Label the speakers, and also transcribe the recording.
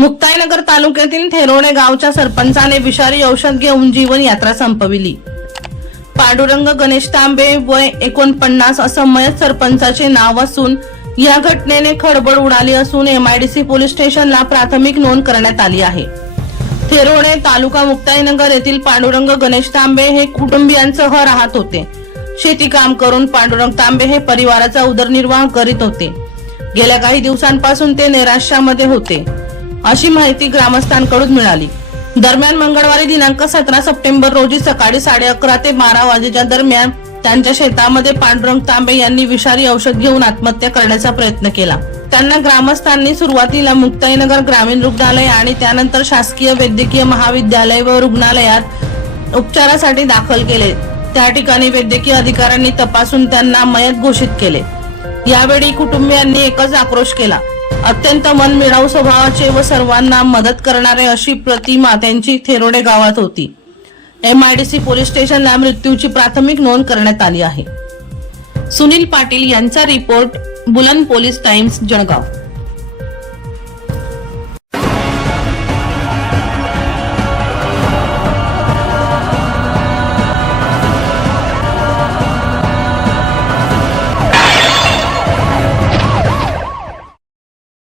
Speaker 1: मुक्ताईनगर तालुक्यातील थेरोणे गावच्या सरपंचाने विषारी औषध घेऊन जीवन यात्रा संपविली. पांडुरंग गणेश तांबे वय एकोणपन्नास असं मयत सरपंचाचे नाव असून या घटनेने खळबळ उडाली असून एमआयडीसी पोलीस स्टेशनला प्राथमिक नोंद करण्यात आली आहे. थेरोणे तालुका मुक्ताईनगर येथील पांडुरंग गणेश तांबे हे कुटुंबियांसह राहत होते. शेती काम करून पांडुरंग तांबे हे परिवाराचा उदरनिर्वाह करीत होते. गेल्या काही दिवसांपासून ते नैराश्यामध्ये होते. अशी माहिती ग्रामस्थांकडून मिळाली. दरम्यान मंगळवारी दिनांक सतरा सप्टेंबर रोजी सकाळी साडे अकरा ते बारा वाजेच्या दरम्यान त्यांच्या शेतामध्ये पांडुरंग तांबे यांनी विषारी औषध घेऊन आत्महत्या करण्याचा प्रयत्न केला. त्यांना ग्रामस्थांनी सुरुवातीला मुक्ताईनगर ग्रामीण रुग्णालय आणि त्यानंतर शासकीय वैद्यकीय महाविद्यालय व रुग्णालयात उपचारासाठी दाखल केले. त्या ठिकाणी वैद्यकीय अधिकाऱ्यांनी तपासून त्यांना मयत घोषित केले. यावेळी कुटुंबियांनी एकच आक्रोश केला. अत्यंत मनमिळाऊ स्वभावाचे व सर्वांना मदत करणारे अशी प्रतिमा त्यांची थेरोडे गावात होती. एमआयडीसी पोलीस स्टेशनला मृत्यूची प्राथमिक नोंद करण्यात आली आहे. सुनील पाटील यांचा रिपोर्ट बुलंद पोलीस टाइम्स जळगाव.